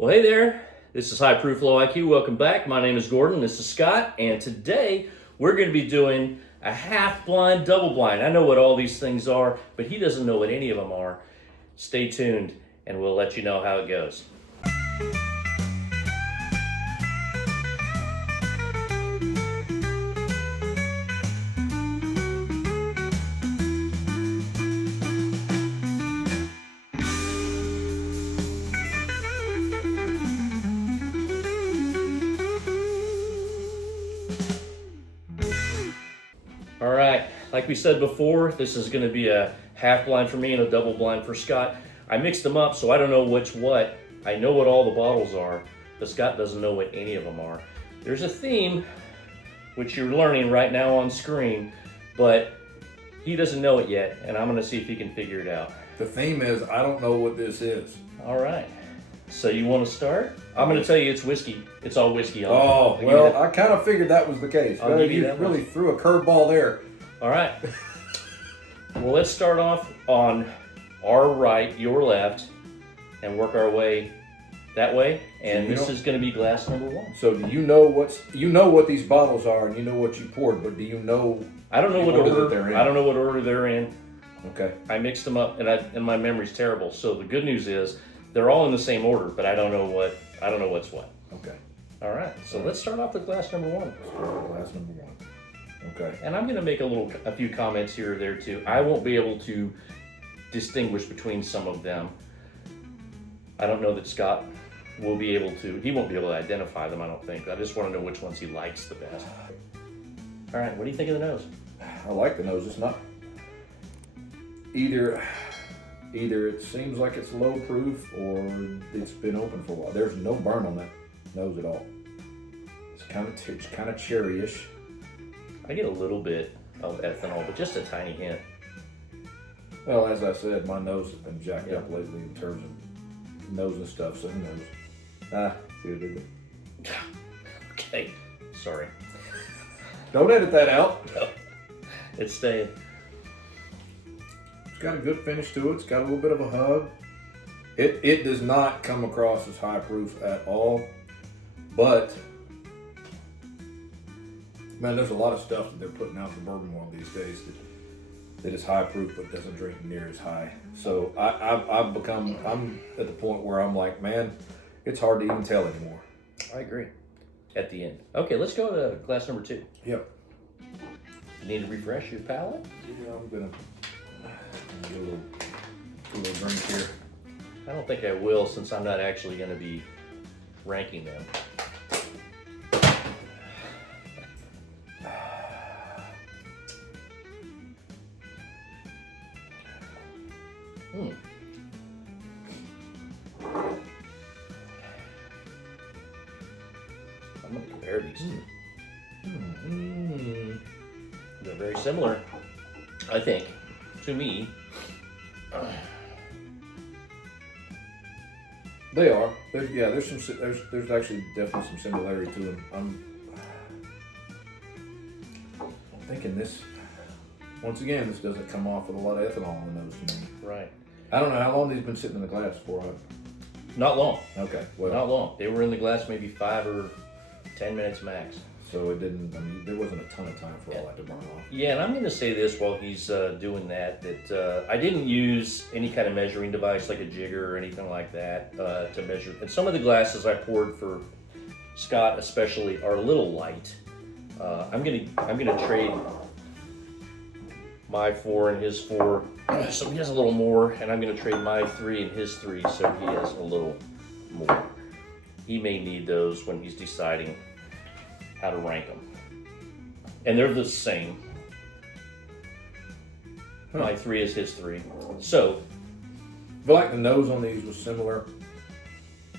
Well, hey there. This is High Proof Low IQ. Welcome back. My name is Gordon. This is Scott. And today we're going to be doing a half blind, double blind. I know what all these things are, but he doesn't know what any of them are. Stay tuned and we'll let you know how it goes. All right, like we said before, this is going to be a half blind for me and a double blind for Scott. I mixed them up, so I don't know which what. I know what all the bottles are, but Scott doesn't know what any of them are. There's a theme, which you're learning right now on screen, but he doesn't know it yet, and I'm going to see if he can figure it out. The theme is, I don't know what this is. All right, so you want to start? I'm going to tell you it's whiskey. It's all whiskey. Oh, well, I kind of figured that was the case. I'll give you You that really much. threw a curveball there. All right. Well, let's start off on our right, your left, and work our way that way. And You this know- is going to be glass number one. So do you know what these bottles are, and you know what you poured, but do you know? I don't know The what order that order. they're in. I don't know what order they're in. Okay. I mixed them up, and my memory's terrible. So the good news is they're all in the same order, but I don't know what's what. Okay. All right. So let's start off with glass number one. Glass number one. Okay. And I'm going to make a few comments here or there too. I won't be able to distinguish between some of them. I don't know that Scott will be able to. He won't be able to identify them, I don't think. I just want to know which ones he likes the best. All right, what do you think of the nose? I like the nose. It's not either it seems like it's low proof or it's been open for a while. There's no burn on that nose at all. It's kind of cherryish. I get a little bit of ethanol, but just a tiny hint. Well, as I said, my nose has been jacked up lately in terms of nose and stuff, so who knows? Good. Okay, sorry. Don't edit that out. It's staying. It's got a good finish to it. It's got a little bit of a hug. It does not come across as high proof at all, but man, there's a lot of stuff that they're putting out in the bourbon world these days that is high proof but doesn't drink near as high. So I'm at the point where I'm like, man, it's hard to even tell anymore. I agree. At the end. Okay, let's go to glass number two. Yep. You need to refresh your palate? Yeah, I'm gonna get a little drink here. I don't think I will, since I'm not actually going to be ranking them. I'm going to compare these two. They're very similar, I think, to me. They are. There's actually definitely some similarity to them. I'm thinking this. Once again, this doesn't come off with a lot of ethanol on the nose to me. Right. I don't know how long these have been sitting in the glass for. Not long. Okay, well, Not long. They were in the glass maybe 5 or 10 minutes max. so it didn't. I mean, there wasn't a ton of time for all that to burn off. Yeah, and I'm going to say this while he's doing that I didn't use any kind of measuring device like a jigger or anything like that to measure. And some of the glasses I poured for Scott especially are a little light. I'm gonna trade my 4 and his 4, so he has a little more, and I'm gonna trade my 3 and his 3, so he has a little more. He may need those when he's deciding how to rank them. And they're the same. My 3 is his 3. So, I feel like the nose on these was similar.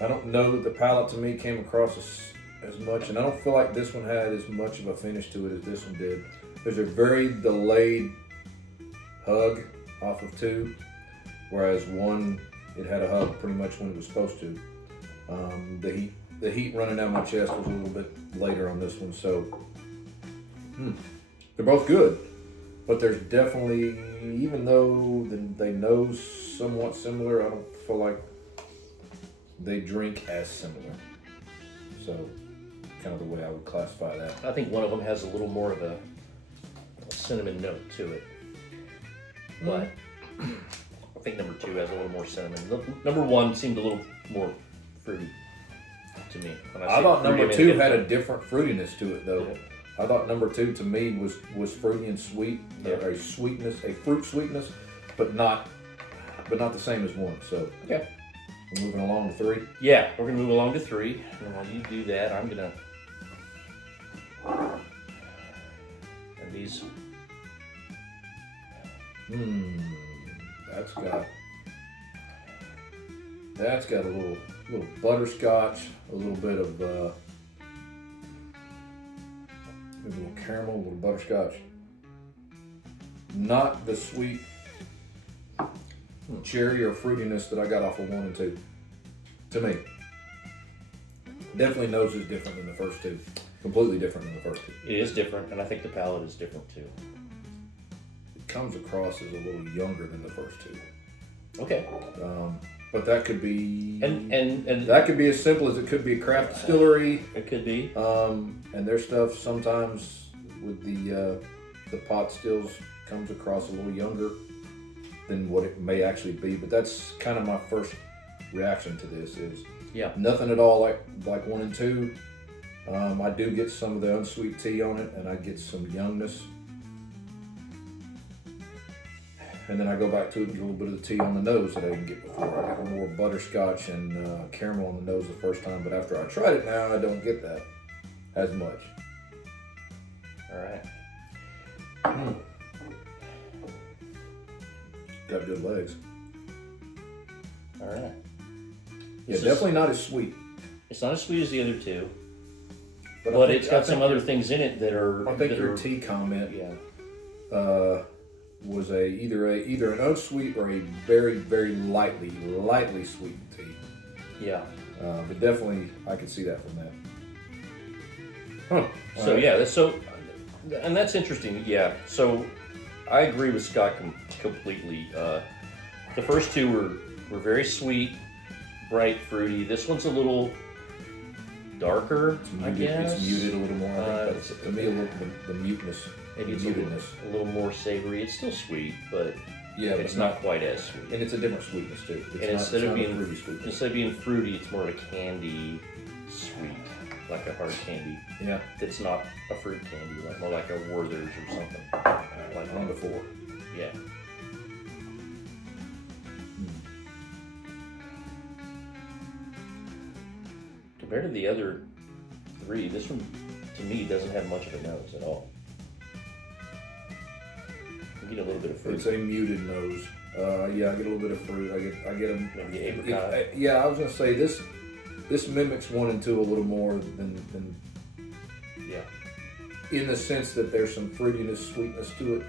I don't know that the palate to me came across as much, and I don't feel like this one had as much of a finish to it as this one did. There's a very delayed hug off of 2, whereas 1, it had a hug pretty much when it was supposed to. The heat running down my chest was a little bit later on this one, so they're both good. But there's definitely, even though they nose somewhat similar, I don't feel like they drink as similar. So, kind of the way I would classify that. I think one of them has a little more of a cinnamon note to it. But I think number 2 has a little more cinnamon. Number 1 seemed a little more fruity to me. When I say thought fruity, number I 2 mean had a different fruitiness to it, though. Yeah. I thought number 2 to me was fruity and sweet, Yeah. a sweetness, a fruit sweetness, but not the same as 1. So, Okay. we're moving along to 3. Yeah, we're gonna move along to 3. And while you do that, I'm gonna. And these. That's got a little butterscotch, a little bit of maybe a little caramel, a little butterscotch. Not the sweet cherry or fruitiness that I got off of 1 and 2. To me, definitely nose is different than the first 2. Completely different than the first 2. It is different, and I think the palate is different too. It comes across as a little younger than the first 2. Okay. But that could be And that could be as simple as it could be a craft distillery. it could be. And their stuff sometimes with the pot stills comes across a little younger than what it may actually be. But that's kind of my first reaction to this is Yeah. nothing at all like 1 and 2. I do get some of the unsweet tea on it, and I get some youngness. And then I go back to it and get a little bit of the tea on the nose that I didn't get before. I got more butterscotch and caramel on the nose the first time, but after I tried it now, I don't get that as much. All right. Got good legs. All right. Yeah, definitely not as sweet. It's not as sweet as the other 2, But but it's got some other things in it that are. I think that your are- tea comment Yeah. was either an unsweet or a very, very lightly sweetened tea. Yeah. But definitely, I could see that from that. Huh. So yeah, and that's interesting. Yeah. So I agree with Scott completely. The first 2 were very sweet, bright, fruity. This one's a little darker, I guess. It's muted a little more. I think that's, to me, a little the muteness. Maybe it's mutedness. a little more savory. It's still sweet, but Yeah, it's not quite as sweet. And it's a different sweetness too. It's And not, instead it's of not a being fruity sweetness. instead of being fruity, it's more of a candy sweet, like a hard candy. Yeah, That's not a fruit candy, like more like a Werther's or something. like one before. Yeah. Compared to the other 3, this one to me doesn't have much of a nose at all. You get a little bit of fruit. It's a muted nose. Yeah, I get a little bit of fruit. I get a Maybe apricot. Yeah, I was gonna say this mimics 1 and 2 a little more than Yeah. in the sense that there's some fruitiness, sweetness to it,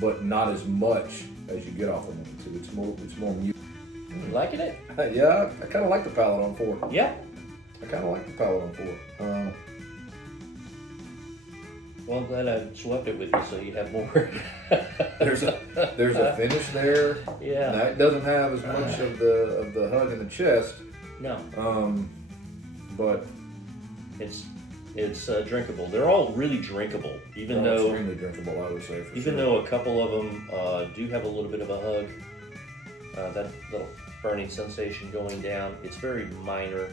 but not as much as you get off of 1 and 2. It's more muted. You liking it? Yeah, I kind of like the palate on 4. Yeah. I kind of like the palate on 4. Well, I'm glad I swept it with you so you have more. There's a finish there. Yeah. Now, it doesn't have as much of the hug in the chest, No, but it's drinkable. They're all really drinkable, even they're though extremely drinkable, I would say. For even sure. though a couple of them do have a little bit of a hug. That little burning sensation going down. It's very minor.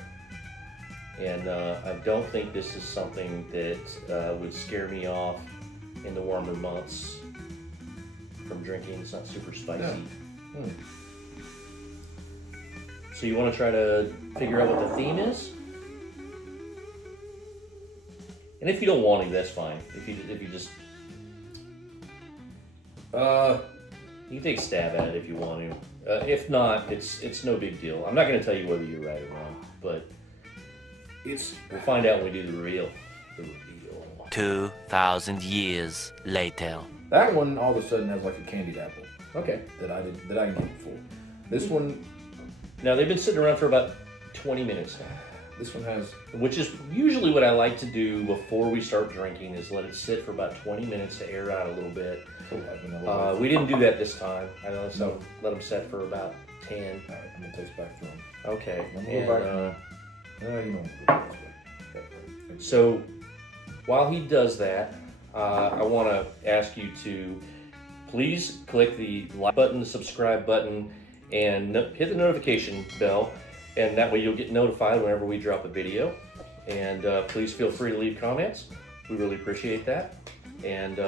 And I don't think this is something that would scare me off in the warmer months from drinking. It's not super spicy. No. So you want to try to figure out what the theme is? And if you don't want to, that's fine. If you just you can take a stab at it if you want to. If not, it's no big deal. I'm not going to tell you whether you're right or wrong, but we'll find out when we do the reveal. 2,000 years later. That one all of a sudden has like a candied apple Okay. that I didn't get before. This one Now they've been sitting around for about 20 minutes now, has which is usually what I like to do before we start drinking is let it sit for about 20 minutes to air out a little bit. vanilla. We didn't do that this time. I let No. them set for about 10. All right, I'm gonna taste back through them. Okay. I'm And, going back. You know, we'll go this way. so while he does that, I want to ask you to please click the like button, the subscribe button, and hit the notification bell, and that way you'll get notified whenever we drop a video. And please feel free to leave comments. We really appreciate that. And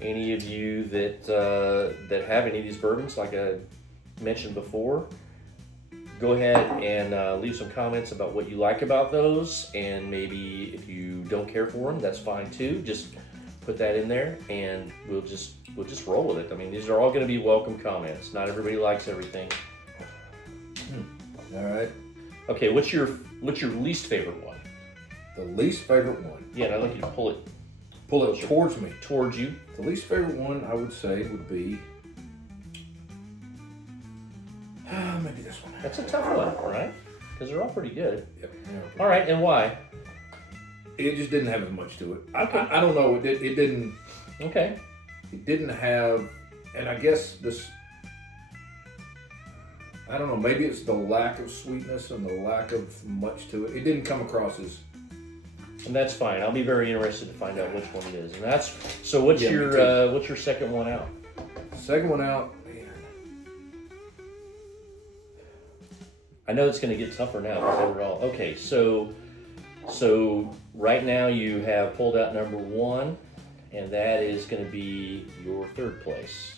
any of you that that have any of these bourbons, like I mentioned before, go ahead and leave some comments about what you like about those, and maybe if you don't care for them, that's fine too. Just put that in there, and we'll just roll with it. I mean, these are all going to be welcome comments. Not everybody likes everything. All right. Okay, what's your least favorite one? The least favorite one. Yeah, and I'd like you to pull it Towards me. towards you. The least favorite one I would say would be maybe this one. That's a tough one, right? Because they're all pretty good. Yep. All right, and why? It just didn't have as much to it. Okay. I don't know. It didn't. Okay. It didn't have, and I guess this. I don't know. Maybe it's the lack of sweetness and the lack of much to it. It didn't come across as. And that's fine. I'll be very interested to find out which one it is. And that's so. What's Yeah, me what's your second one out? Second one out. Man. I know it's going to get tougher now because they were all okay. So right now you have pulled out number one, and that is going to be your third place.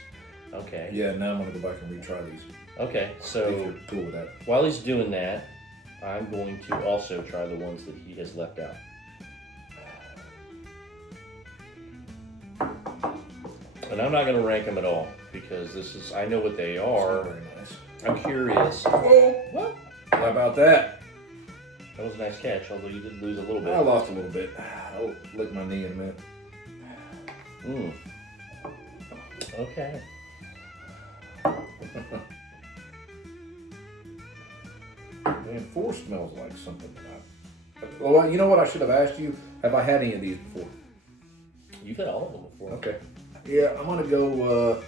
Okay. Yeah. Now I'm gonna go back and retry these. Okay. If So you're cool with that. while he's doing that, I'm going to also try the ones that he has left out. And I'm not going to rank them at all because I know what they are. Very nice. I'm curious. Whoa! What? How about that? That was a nice catch, although you did lose a little I bit. lost a little bit. I'll lick my knee in a minute. Mm. Okay. Man, 4 smells like something that I. Well, you know what? I should have asked you. Have I had any of these before? You've had all of them before. Okay. Yeah, I'm gonna go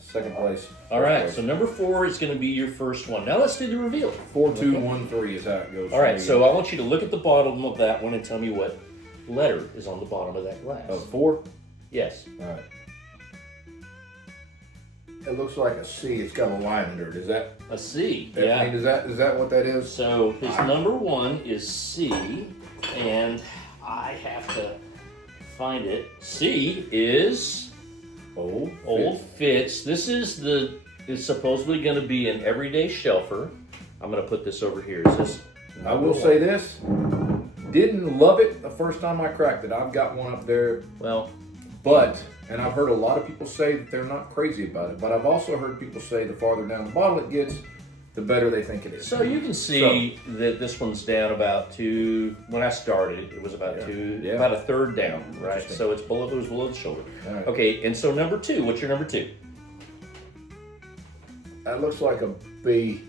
second place. All right, First so place. number 4 is going to be your first one. Now let's do the reveal. 4, 2, 1, 3 is how it goes. All right, so I want you to look at the bottom of that one and tell me what letter is on the bottom of that glass. 4. Yes. All right. It looks like a C. It's got a line under it. Is that? A C. I mean, Yeah. is that what that is? So his number 1 is C, and I have to find it. C is Old Fitz. This is supposedly going to be an everyday shelfer. I'm going to put this over here. Is this? I will say this. Didn't love it the first time I cracked it. I've got one up there, Well, but, and I've heard a lot of people say that they're not crazy about it, but I've also heard people say the farther down the bottle it gets, the better they think it is. so you can see that this one's down about 2. When I started, it was about Yeah. 2, Yeah. about a third down, right? Interesting. So it was below the shoulder. All right. Okay, and so number 2. What's your number 2? That looks like a B.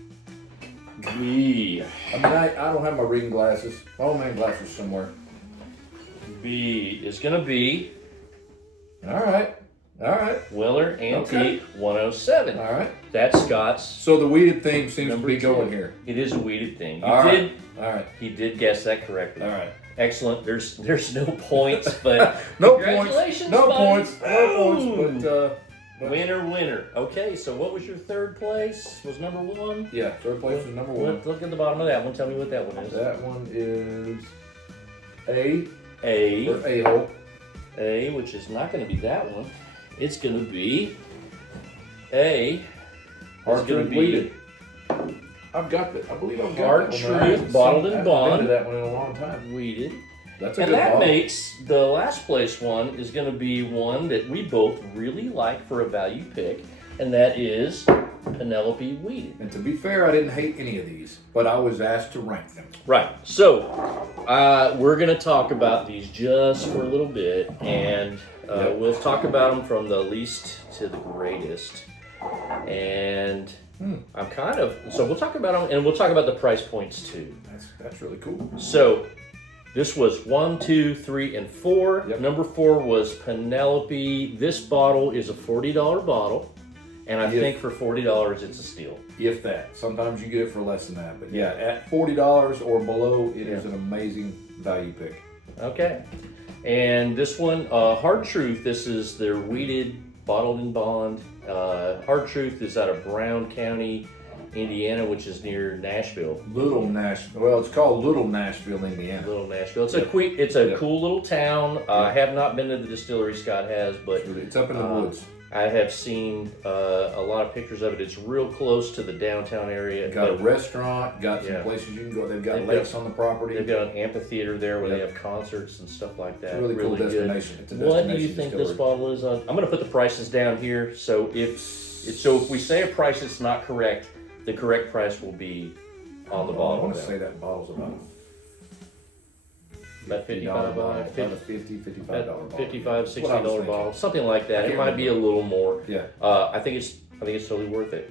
B. I mean, I don't have my reading glasses. My old man glasses somewhere. B is going to be All right. Weller Antique Okay. 107. All right. That's Scott's. So the weeded theme seems Number to be 2. going here. It is a weeded thing. All right. He did guess that correctly. All right. Excellent. There's no points, but No congratulations, points. No buddy. points. No points. But Winner. Okay, so what was your third place? Was number 1? yeah, third place was number 1. Look at the bottom of that one. Tell me what that one is. That one is A A. for A-hole. A, which is not going to be that one. It's going to be A. Hard It's going to Truth be weeded. I've got that. I believe I've got Hard that one. Truth, bottled and I haven't bond. been to that one in a long time. weeded. That's a And good that bottle. makes the last place one is going to be one that we both really like for a value pick, and that is Penelope weeded. And to be fair, I didn't hate any of these, but I was asked to rank them. Right. So we're going to talk about these just for a little bit, and Yep. we'll talk about them from the least to the greatest. And I'm kind of we'll talk about them, and we'll talk about the price points too. That's really cool. So this was 1, 2, 3, and 4. Yep. Number 4 was Penelope. This bottle is a $40 bottle, And I If- think for $40, it's a steal. If that. Sometimes you get it for less than that. But yeah, at $40 or below, it is an amazing value pick. Okay. And this one, Hard Truth, this is their weeded bottled in bond. Hard Truth is out of Brown County, Indiana, which is near Nashville. Little Nashville. Well, it's called Little Nashville, Indiana. Little Nashville. It's a cool little town. I have not been to the distillery Scott has, but It's up in the woods. I have seen a lot of pictures of it. It's real close to the downtown area. Got a but restaurant, got some Yeah. places you can go. They've got They've lakes on the property. they've got an amphitheater there where they Yep. have concerts and stuff like that. It's a really cool good. destination. It's a What do you destination think this distillery. bottle is on? I'm going to put the prices down here. So if we say a price that's not correct, the correct price will be on the I bottle. want to now. say that bottle's about About $55, about a $55 bottle. $55, That's what I was $60 thinking. bottle, something like that. I It can't might be a little more. Yeah. I think it's totally worth it.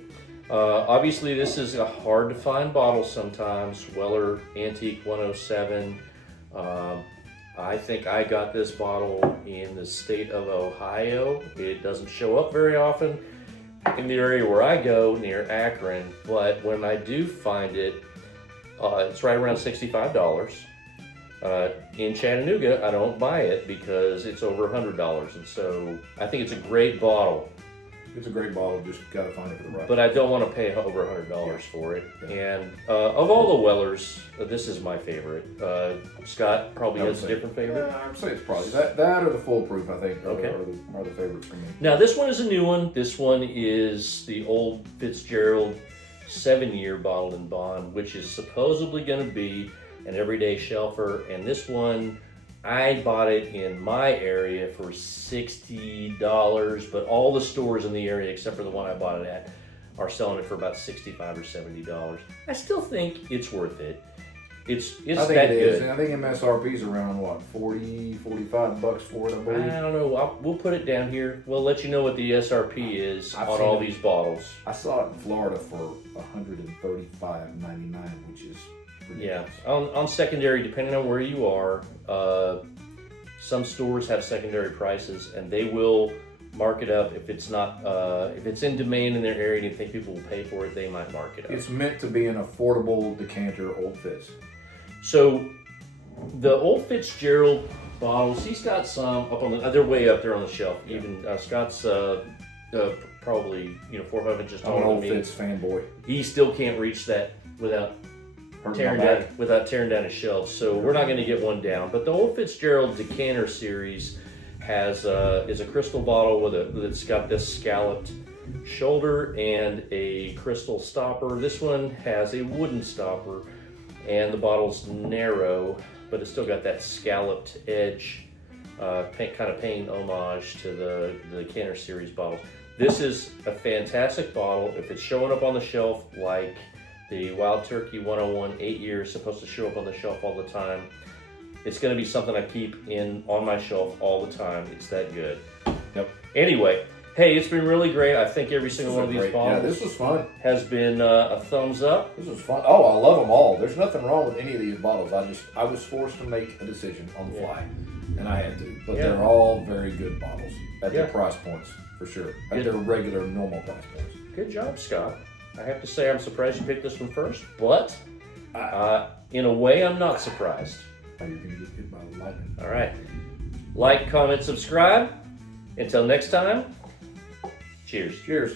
Obviously, this is a hard to find bottle sometimes. Weller Antique 107. I think I got this bottle in the state of Ohio. It doesn't show up very often in the area where I go near Akron, but when I do find it, it's right around $65. In Chattanooga, I don't buy it because it's over $100, and so I think it's a great bottle, It's a great bottle. Just gotta find it for the right. but I don't want to pay over $100 for it. And of all the Wellers, this is my favorite. Scott probably I would has a say- different favorite. Yeah, I would say it's probably that or the Foolproof. I think Okay. are the favorites for me. Now this one is a new one. This one is the old Fitzgerald 7-year bottled in bond, which is supposedly going to be an everyday shelfer. And this one, I bought it in my area for $60, but all the stores in the area, except for the one I bought it at, are selling it for about $65 or $70. I still think it's worth it. It's I think that it is. good. And I think MSRP's around what, 40, 45 bucks for it, I believe. I don't know. We'll put it down here. We'll let you know what the SRP is I've on seen all it. these bottles. I saw it in Florida for $135.99, which is Yeah, ridiculous. on secondary, depending on where you are, some stores have secondary prices, and they will mark it up if it's not if it's in demand in their area and you think people will pay for it. They might mark it up. It's meant to be an affordable decanter Old Fitz. So the old Fitzgerald bottles, he's got some up on the. They're way up there on the shelf. Even Scott's probably 4 or 5 inches I'm an taller than Old me. Fitz fanboy. He still can't reach that without Hurting my back. tearing down his shelves. So we're not going to get one down. But the old Fitzgerald Decanter series is a crystal bottle that's got this scalloped shoulder and a crystal stopper. This one has a wooden stopper, and the bottle's narrow, but it's still got that scalloped edge, kind of paying homage to the Decanter series bottles. This is a fantastic bottle. If it's showing up on the shelf like the Wild Turkey 101 8 years supposed to show up on the shelf all the time, it's going to be something I keep on my shelf all the time. It's that good. Yep. Anyway, hey, it's been really great. I think every single one of these Yeah, bottles this was fun. has been a thumbs up. This was fun. Oh, I love them all. There's nothing wrong with any of these bottles. I was forced to make a decision on the fly, and I had to. But Yeah. they're all very good bottles at their Yeah. price points, for sure. At Good. their regular, normal price points. Good job, Scott. I have to say I'm surprised you picked this one first, but in a way I'm not surprised. Oh, you're gonna get hit by lightning. All right. Like, comment, subscribe. Until next time, cheers. Cheers.